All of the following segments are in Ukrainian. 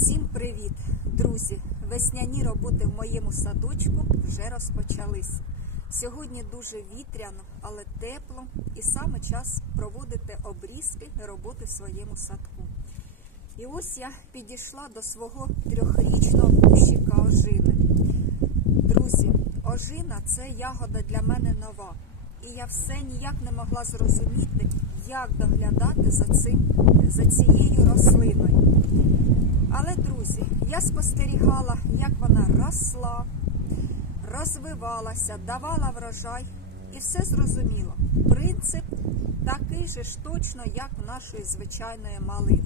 Всім привіт, друзі! Весняні роботи в моєму садочку вже розпочались. Сьогодні дуже вітряно, але тепло і саме час проводити обрізки роботи в своєму садку. І ось я підійшла до свого трьохрічного кущика ожини. Друзі, ожина це ягода для мене нова. І я все ніяк не могла зрозуміти, як доглядати за, цим, за цією рослиною. Але, друзі, я спостерігала, як вона росла, розвивалася, давала врожай, і все зрозуміло. Принцип такий же ж точно, як в нашої звичайної малини.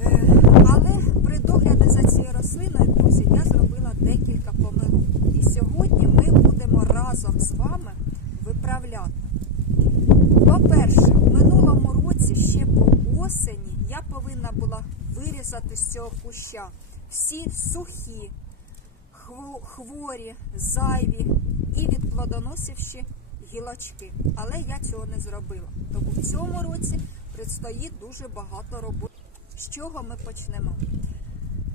Е, Але при догляді за цією рослиною, друзі, я зробила декілька помилок. І сьогодні ми будемо разом з вами виправляти. По-перше, в минулому році ще по осені я повинна була вирізати з цього куща всі сухі, хворі, зайві і відплодоносивші гілочки. Але я цього не зробила. Тому в цьому році предстоїть дуже багато роботи. З чого ми почнемо?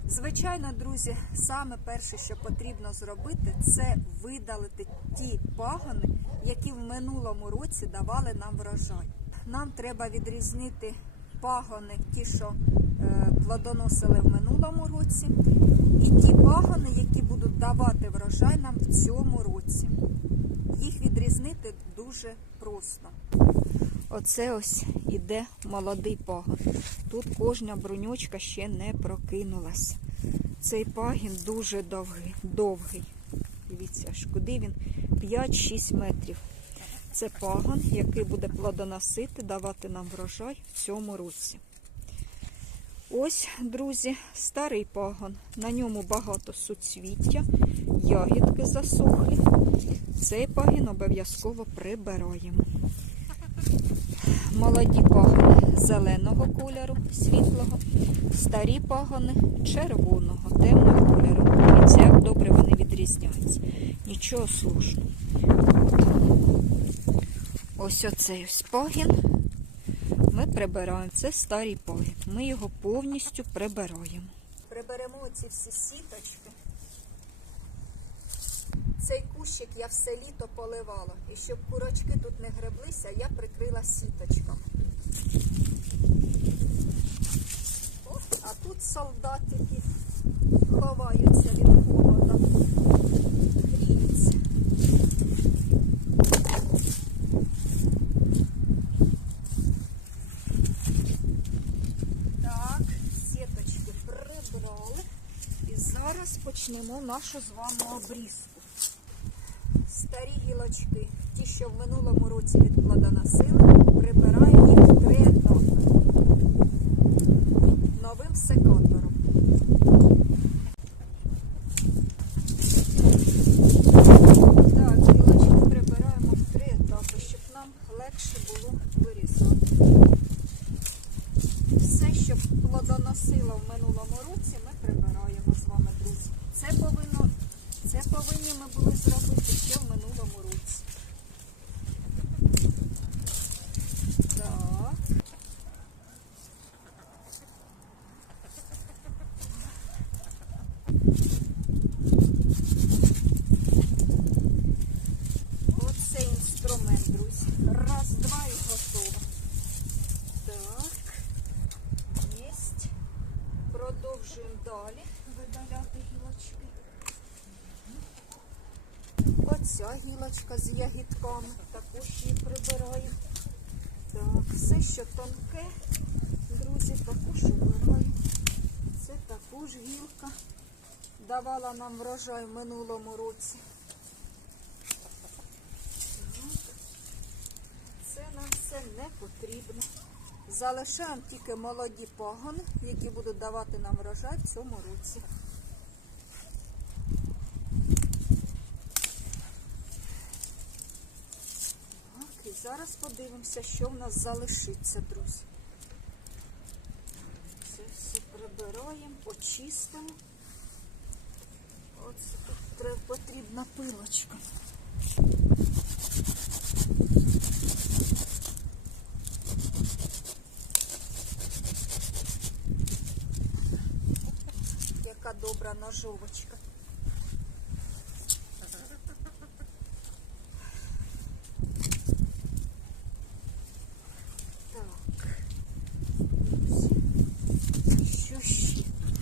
Звичайно, друзі, саме перше, що потрібно зробити, це видалити ті пагони, які в минулому році давали нам врожай. Нам треба відрізнити пагони, ті, що плодоносили в минулому році, і ті пагони, які будуть давати врожай нам в цьому році. Їх відрізнити дуже просто. Оце ось іде молодий пагон. Тут кожна бруньочка ще не прокинулась. Цей пагін дуже довгий. довгий. Дивіться, аж куди він 5-6 метрів. Це пагон, який буде плодоносити, давати нам врожай в цьому році. Ось, друзі, старий пагон. На ньому багато суцвіття, ягідки засохлі. Цей пагін обов'язково прибираємо молоді пагони зеленого кольору, світлого, старі пагони червоного, темного кольору. Дивіться, як добре вони відрізняються. Нічого сложного. Ось оцей ось пагін. Ми прибираємо. Це старий пагін. Ми його повністю прибираємо. Приберемо ці всі сіточки. Цей кущик я все літо поливала. І щоб курочки тут не греблися, я прикрила сіточками. А тут солдатики ховаються від холода. Гріються. Так, сіточки прибрали. І зараз почнемо нашу з вами обрізку. Старі гілочки, ті, що в минулому році відплодоносили, прибираємо їх в три етапи. Новим секатором. Так, гілочки прибираємо в три етапи, щоб нам легше було вирізати. Все, що плодоносило в минулому році, ми прибираємо з вами, друзі. Це повинно, це повинні ми були зробити ще в минулому році. Так. Оце інструмент, друзі. Раз, два і готово. Так. Єсть. Продовжуємо далі видаляти гілочки. Оця гілочка з ягідками. Також її прибираю. Так, все, що тонке, друзі, також обираю. Це також гілка. Давала нам врожай в минулому році. Це нам все не потрібно. Залишаємо тільки молоді пагони, які будуть давати нам врожай в цьому році. Так, і зараз подивимося, що в нас залишиться, друзі. Це все прибираємо, почистимо. Оце тут потрібна пилочка. яка добра ножовочка. Так. Що ще тут?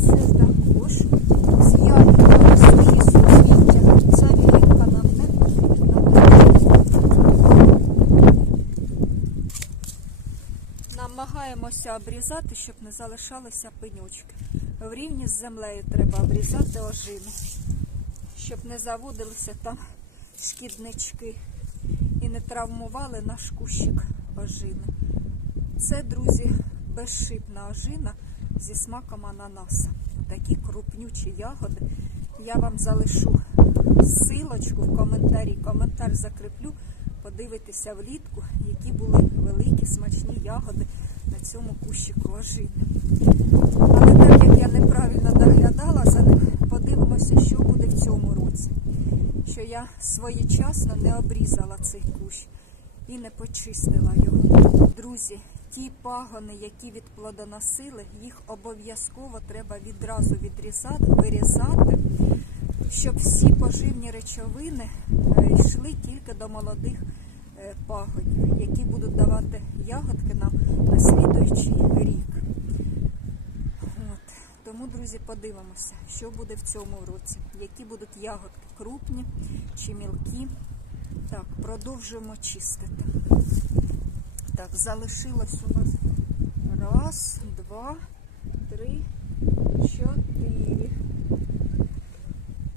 Це також з ягідами сухі суцвіття. Ця гілка нам не потрібна. Намагаємося обрізати, щоб не залишалися пенючки. В рівні з землею треба обрізати ожину, щоб не заводилися там шкіднички і не травмували наш кущик ожини. Це, друзі, безшипна ожина зі смаком ананаса. Такі крупнючі ягоди. Я вам залишу силочку в коментарі. Коментар закріплю. Подивитися влітку, які були великі смачні ягоди на цьому кущику ожини. Але так як я неправильно доглядала за ним, подивимося, що буде в цьому році. Що я своєчасно не обрізала цей кущ і не почистила його. Друзі, ті пагони, які відплодоносили, їх обов'язково треба відразу відрізати, вирізати, щоб всі поживні речовини е, йшли тільки до молодих е, пагонів, які будуть давати ягодки нам на слідуючий рік. От. Тому, друзі, подивимося, що буде в цьому році, які будуть ягодки крупні чи мілкі. Так, продовжуємо чистити. Так, залишилось у нас раз, два, три, чотири.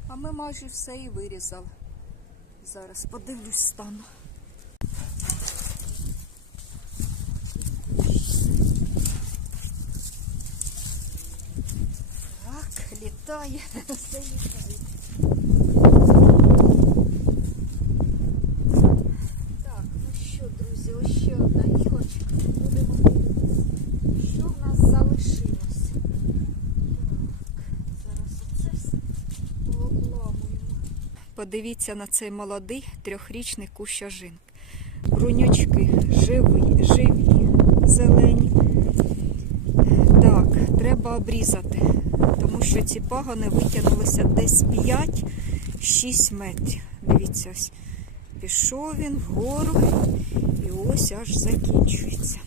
А ми майже все і вирізали. Зараз подивлюсь стану. Так, літає, все літає. Так, ну що, друзі, ось ще одна гілочка. Будемо дивитися, що в нас залишилось. Так, зараз оце все пообламуємо. Подивіться на цей молодий трьохрічний кущ ожинки. Живі, зелені. Так, треба обрізати, що ці пагони витягнулися десь 5-6 метрів. Дивіться, ось пішов він вгору і ось аж закінчується.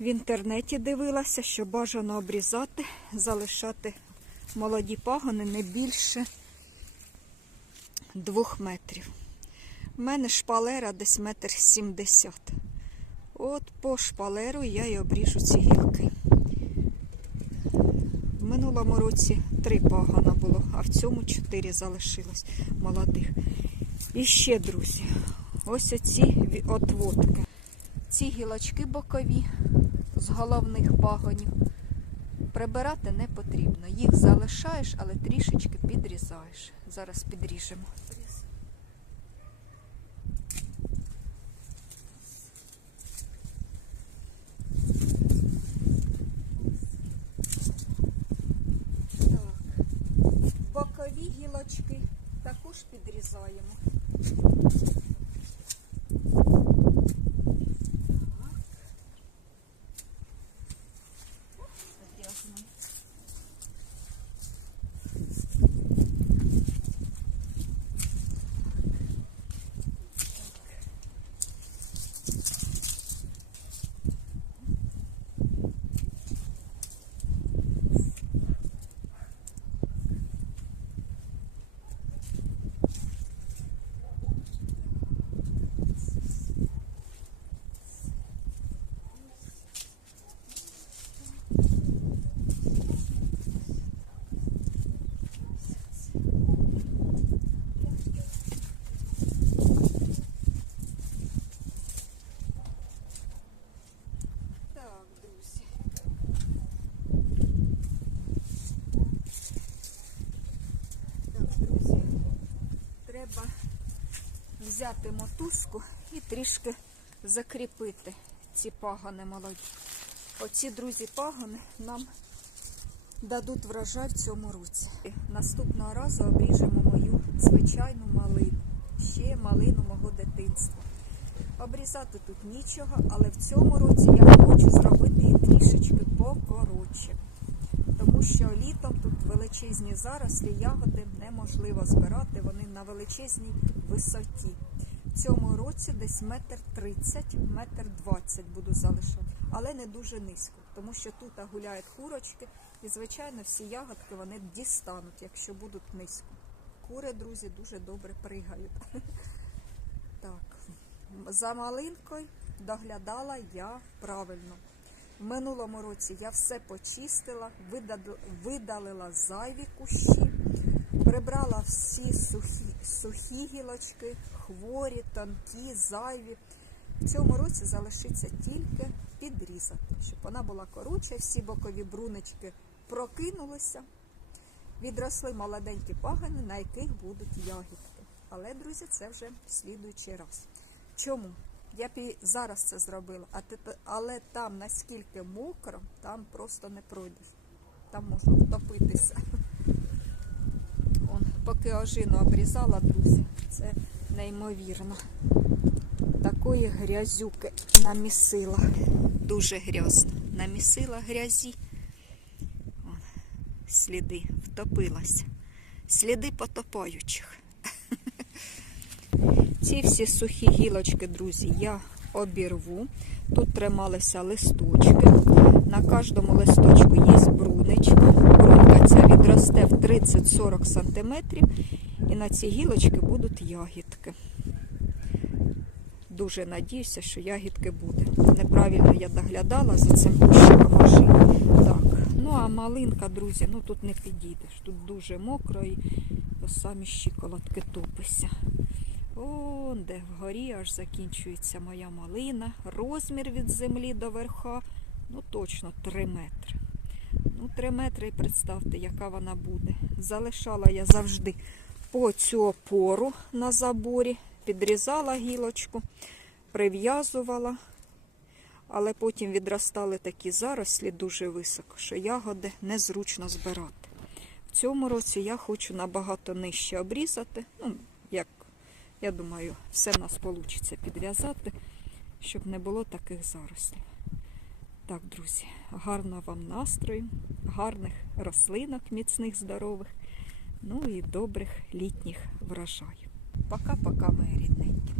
В інтернеті дивилася, що бажано обрізати, залишати молоді пагони не більше 2 метрів. У мене шпалера десь метр сімдесят. От по шпалеру я і обріжу ці гілки. Минулому році три погана було, а в цьому чотири залишилось молодих. І ще, друзі, ось оці отводки. Ці гілочки бокові з головних пагонів прибирати не потрібно. Їх залишаєш, але трішечки підрізаєш. Зараз підріжемо. Так. Бокові гілочки також підрізаємо. Так. Грязно. Так, друзі. Так, друзі, треба взяти мотузку і трішки закріпити ці пагони молоді. Оці, друзі, пагони нам дадуть врожай в цьому році. Наступного разу обріжемо мою звичайну малину. Ще малину мого дитинства. Обрізати тут нічого, але в цьому році я хочу зробити її трішечки покоротше. Тому що літом тут величезні зарослі ягоди неможливо збирати, вони на величезній висоті. В цьому році десь метр тридцять, метр двадцять буду залишати, але не дуже низько, тому що тут гуляють курочки, і звичайно всі ягодки вони дістануть, якщо будуть низько. Кури, друзі, дуже добре пригають. Так, за малинкою доглядала я правильно. Минулому році я все почистила, видалила зайві кущі, прибрала всі сухі, сухі гілочки, хворі, тонкі, зайві. В цьому році залишиться тільки підрізати, щоб вона була коротша, всі бокові брунички прокинулися, відросли молоденькі пагани, на яких будуть ягідки. Але, друзі, це вже в слідуючий раз. Чому? Я б і зараз це зробила, але там наскільки мокро, там просто не пройдеш. Там можна втопитися. Он, поки ожину обрізала, друзі, це неймовірно. Такої грязюки намісила. Дуже грязно. Намісила грязі. Сліди, втопилася. Сліди потопаючих. Ці всі сухі гілочки, друзі, я обірву. Тут трималися листочки. На кожному листочку є бруничка. Брунька ця відросте в 30-40 см. І на ці гілочки будуть ягідки. Дуже надіюся, що ягідки буде. Неправильно я доглядала за цим кущиком ожини. Так, ну а малинка, друзі, ну тут не підійдеш. Тут дуже мокро і самі щиколотки топися. О, де вгорі аж закінчується моя малина. Розмір від землі до верха, ну точно 3 метри. Ну, 3 метри і представте, яка вона буде. Залишала я завжди по цю опору на заборі, підрізала гілочку, прив'язувала, але потім відростали такі зарослі дуже високо, що ягоди незручно збирати. В цьому році я хочу набагато нижче обрізати. Ну, я думаю, все в нас вийде підв'язати, щоб не було таких зарослів. Так, друзі, гарного вам настрою, гарних рослинок, міцних, здорових, ну і добрих літніх врожаїв. Пока-пока, мої рідненькі.